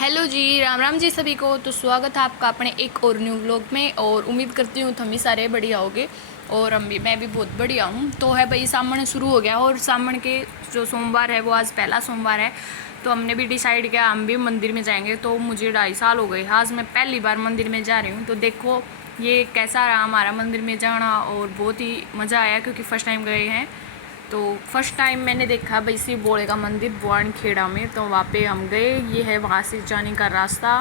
Hello जी, राम राम जी सभी को। तो स्वागत है आपका अपने एक और न्यू व्लॉग में। और उम्मीद करती हूँ तुम भी सारे बढ़िया होगे और मैं भी बहुत बढ़िया हूँ। तो है भाई, सावन शुरू हो गया और सावन के जो सोमवार है वो आज पहला सोमवार है। तो हमने भी डिसाइड किया हम भी मंदिर में जाएंगे। तो मुझे 2.5 साल हो गए, आज मैं पहली बार मंदिर में जा रही हूँ। तो देखो ये कैसा रहा हमारा मंदिर में जाना, और बहुत ही मज़ा आया क्योंकि फ़र्स्ट टाइम गए हैं। तो फर्स्ट टाइम मैंने देखा भाई शिव भोले का मंदिर बुआनखेड़ा में, तो वहाँ पे हम गए। ये है वहाँ से जाने का रास्ता।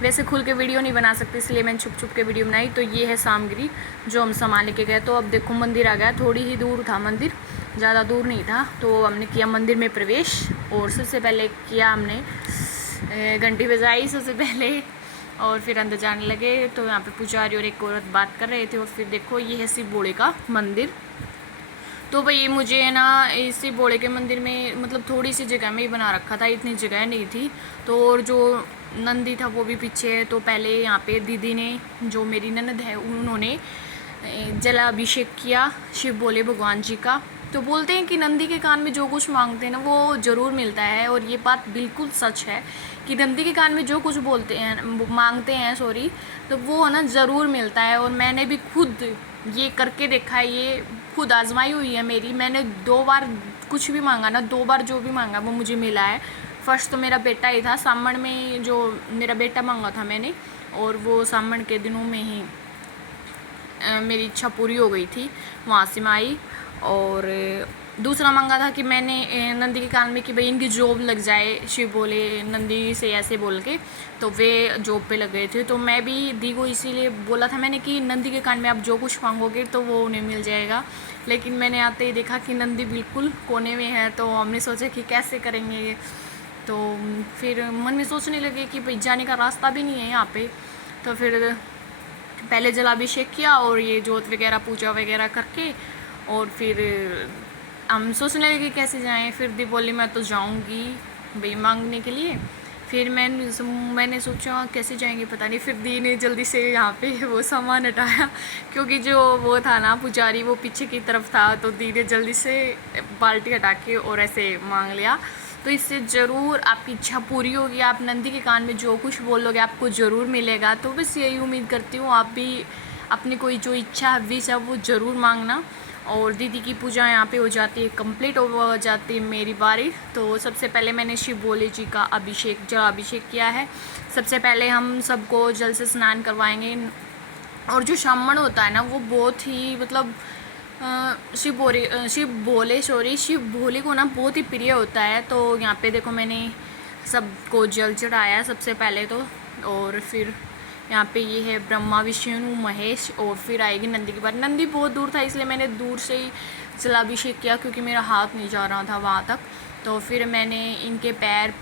वैसे खुल के वीडियो नहीं बना सकते इसलिए मैंने छुप छुप के वीडियो बनाई। तो ये है सामग्री जो हम सामान लेके गए। तो अब देखो मंदिर आ गया, थोड़ी ही दूर था मंदिर, ज़्यादा दूर नहीं था। तो हमने किया मंदिर में प्रवेश। और सबसे पहले किया हमने घंटी बजाई सबसे पहले, और फिर अंदर जाने लगे। तो यहाँ पे पुजारी और एक औरत बात कर रहे थे। और फिर देखो ये है शिव भोले का मंदिर। तो भाई मुझे ना इसी बोड़े के मंदिर में मतलब थोड़ी सी जगह में ही बना रखा था, इतनी जगह नहीं थी। तो और जो नंदी था वो भी पीछे है। तो पहले यहाँ पे दीदी ने, जो मेरी ननद है, उन्होंने जलाभिषेक किया शिव भोले भगवान जी का। तो बोलते हैं कि नंदी के कान में जो कुछ मांगते हैं ना वो ज़रूर मिलता है, और ये बात बिल्कुल सच है कि नंदी के कान में जो कुछ बोलते हैं मांगते हैं सॉरी, तो वो है ना ज़रूर मिलता है। और मैंने भी खुद ये करके देखा है, ये खुद आजमाई हुई है मेरी। मैंने 2 बार कुछ भी मांगा ना, 2 बार जो भी मांगा वो मुझे मिला है। फर्स्ट तो मेरा बेटा ही था, सावन में जो मेरा बेटा मांगा था मैंने, और वो सावन के दिनों में ही मेरी इच्छा पूरी हो गई थी वहाँ से माई। और दूसरा मांगा था कि मैंने नंदी के कान में कि भाई इनकी जॉब लग जाए, शिव बोले नंदी से ऐसे बोल के। तो वे जॉब पे लग गए थे। तो मैं भी दी को इसीलिए बोला था मैंने कि नंदी के कान में आप जो कुछ मांगोगे तो वो उन्हें मिल जाएगा। लेकिन मैंने आते ही देखा कि नंदी बिल्कुल कोने में है। तो हमने सोचा कि कैसे करेंगे ये। तो फिर मन में सोचने लगे कि भाई जाने का रास्ता भी नहीं है यहाँ पे। तो फिर पहले जलाभिषेक किया और ये जोत वगैरह पूजा वगैरह करके, और फिर हम सोचने लगे कैसे जाएं। फिर दी बोली मैं तो जाऊंगी भाई मांगने के लिए। फिर मैंने सोचा कैसे जाएंगे पता नहीं। फिर दी ने जल्दी से यहाँ पे वो सामान हटाया क्योंकि जो वो था ना पुजारी वो पीछे की तरफ था। तो दी ने जल्दी से बाल्टी हटा के और ऐसे मांग लिया। तो इससे ज़रूर आपकी इच्छा पूरी होगी। आप नंदी के कान में जो कुछ बोलोगे आपको ज़रूर मिलेगा। तो बस यही उम्मीद करती हूँ आप भी अपनी कोई जो इच्छा विश है वो ज़रूर मांगना। और दीदी की पूजा यहाँ पे हो जाती है, कंप्लीट हो जाती है मेरी बारी। तो सबसे पहले मैंने शिव भोले जी का जलाभिषेक किया है। सबसे पहले हम सबको जल से स्नान करवाएंगे। और जो श्रावण होता है ना वो बहुत ही मतलब शिव भोले को ना बहुत ही प्रिय होता है। तो यहाँ पे देखो मैंने सबको जल चढ़ाया सबसे पहले तो। और फिर यहाँ पे ये है ब्रह्मा विष्णु महेश, और फिर आएगी नंदी की बात। नंदी बहुत दूर था इसलिए मैंने दूर से ही जलाभिषेक किया क्योंकि मेरा हाथ नहीं जा रहा था वहाँ तक। तो फिर मैंने इनके पैर,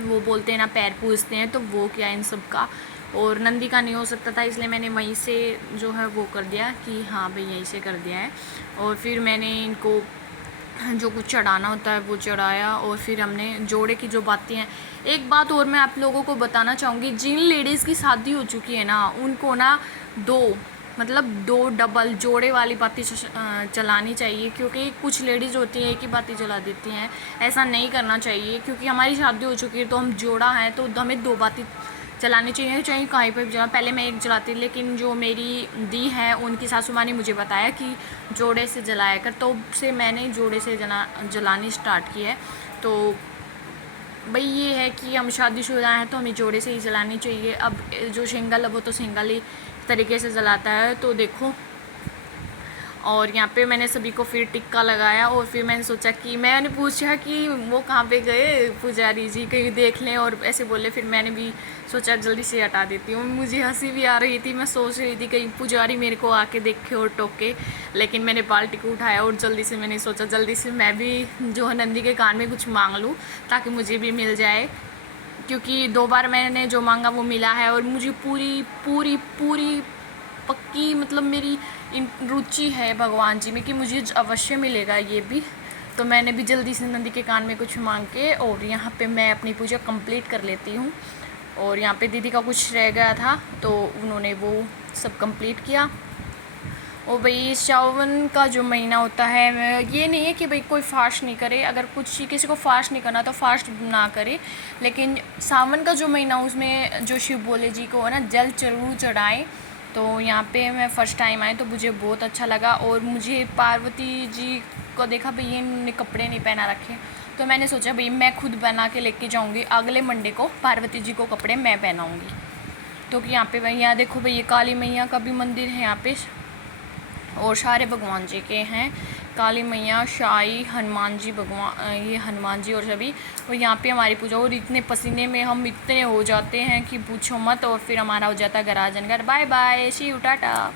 वो बोलते हैं ना पैर पूजते हैं, तो वो किया इन सब का। और नंदी का नहीं हो सकता था इसलिए मैंने वहीं से जो है वो कर दिया कि हाँ भाई यहीं से कर दिया है। और फिर मैंने इनको जो कुछ चढ़ाना होता है वो चढ़ाया। और फिर हमने जोड़े की जो बातें हैं, एक बात और मैं आप लोगों को बताना चाहूँगी, जिन लेडीज़ की शादी हो चुकी है ना उनको ना दो डबल जोड़े वाली बाती चलानी चाहिए। क्योंकि कुछ लेडीज़ होती हैं एक ही बाती जला देती हैं, ऐसा नहीं करना चाहिए। क्योंकि हमारी शादी हो चुकी है तो हम जोड़ा है तो हमें 2 बाती चलानी चाहिए, चाहे कहीं पर भी जला। पहले मैं एक जलाती, लेकिन जो मेरी दी है उनकी सासू माँ ने मुझे बताया कि जोड़े से जलाया कर, तो से मैंने जोड़े से जलानी स्टार्ट की है। तो भाई ये है कि हम शादीशुदा हैं तो हमें जोड़े से ही जलानी चाहिए। अब जो सिंगल है वो तो सिंगल ही तरीके से जलाता है। तो देखो, और यहाँ पे मैंने सभी को फिर टिक्का लगाया। और फिर मैंने सोचा कि मैंने पूछा कि वो कहाँ पे गए पुजारी जी, कहीं देख लें, और ऐसे बोले। फिर मैंने भी सोचा जल्दी से हटा देती हूँ। मुझे हंसी भी आ रही थी, मैं सोच रही थी कहीं पुजारी मेरे को आके देखे और टोके। लेकिन मैंने बाल्टी को उठाया और जल्दी से मैंने सोचा जल्दी से मैं भी जो है नंदी के कान में कुछ मांग लूँ ताकि मुझे भी मिल जाए। क्योंकि 2 बार मैंने जो मांगा वो मिला है, और मुझे पूरी पूरी पूरी पक्की मतलब मेरी रुचि है भगवान जी में कि मुझे अवश्य मिलेगा ये भी। तो मैंने भी जल्दी से नंदी के कान में कुछ मांग के और यहाँ पे मैं अपनी पूजा कंप्लीट कर लेती हूँ। और यहाँ पे दीदी का कुछ रह गया था तो उन्होंने वो सब कंप्लीट किया। और भाई सावन का जो महीना होता है ये नहीं है कि भाई कोई फास्ट नहीं करे, अगर कुछ किसी को फास्ट नहीं करना तो फास्ट ना करे, लेकिन सावन का जो महीना उसमें जो शिव भोले जी को है ना जल जरूर चढ़ाएं। तो यहाँ पे मैं फ़र्स्ट टाइम आई तो मुझे बहुत अच्छा लगा, और मुझे पार्वती जी को देखा भाई ये इन्होंने कपड़े नहीं पहना रखे, तो मैंने सोचा भाई मैं खुद बना के लेके जाऊँगी, अगले मंडे को पार्वती जी को कपड़े मैं पहनाऊँगी। तो कि यहाँ पे भाई यहाँ देखो भाई ये काली मैया का भी मंदिर है यहाँ पे, और सारे भगवान जी के हैं, काली मैया, शाही, हनुमान जी भगवान, ये हनुमान जी और सभी। और यहाँ पे हमारी पूजा, और इतने पसीने में हम इतने हो जाते हैं कि पूछो मत, और फिर हमारा हो जाता है घर आ जाने। Bye bye, see you, Tata.